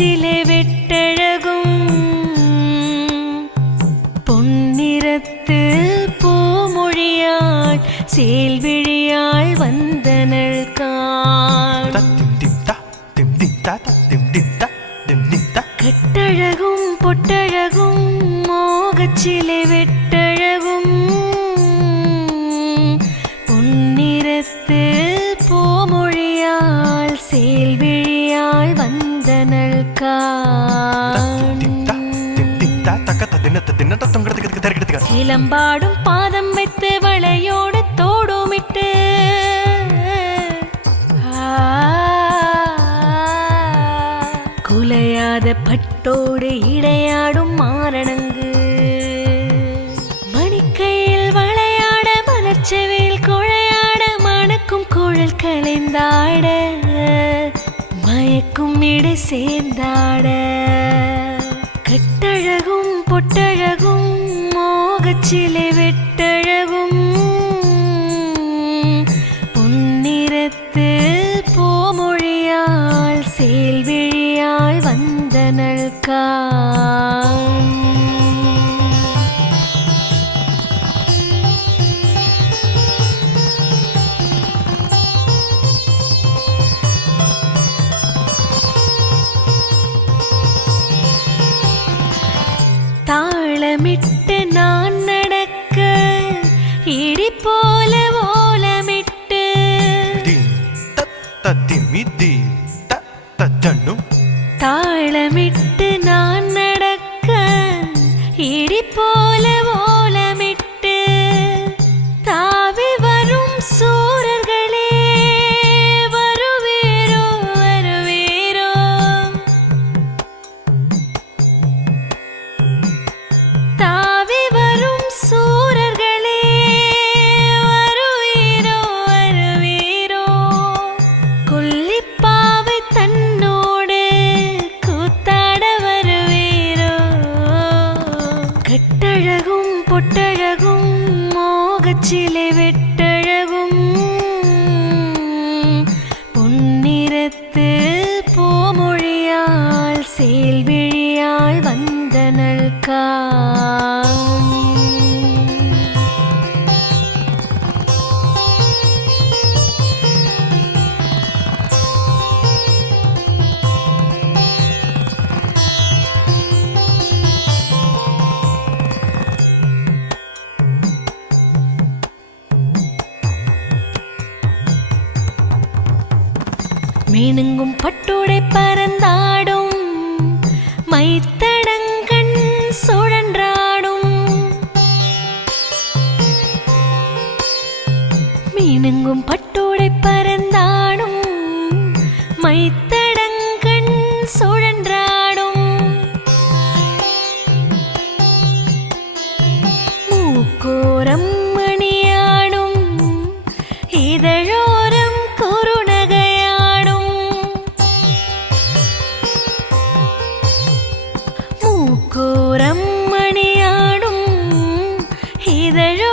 மூகச்சிலை வெட்டழகும். பொன்னிறத்து பூமொழியாள் சேல்விழியாள் வந்தனள் காண் Ta dim dim ta தரக்கிறதுக்கு சிலம்பாடும் பாதம் வைத்து வளையோடு தோடுமிட்டு. குலையாத பட்டோடு இடையாடும் மாரணங்கு. மணிக்கையில் வளையாட மலர்ச்செவில் குழையாட மணக்கும் குழல் கலைந்தாட. மயக்கும் இடை சேர்ந்தாட. கட்டழகும் பொட்டழகும் மோகச்சிலை தாளமிட்டு நான் நடக்க இடி போல ஓலமிட்டு. ta jannu தாளமிட்டு நான் நடக்க இடி போல ஓலமிட்டு காற்றிலே வெட்டழகும் பொன்னிறத்து பூமொழியாள் சேல்விழியாள் வந்தனள் காண் மேனுங்கும் பட்டுடை பறந்தாடும். மைத்தடங்கண் சுழன்றாடும். மீனுங்கும் பட்டுடை பறந்தாடும். மைத்தடங்கண் சுழன்றாடும். மூக்கோரம் there you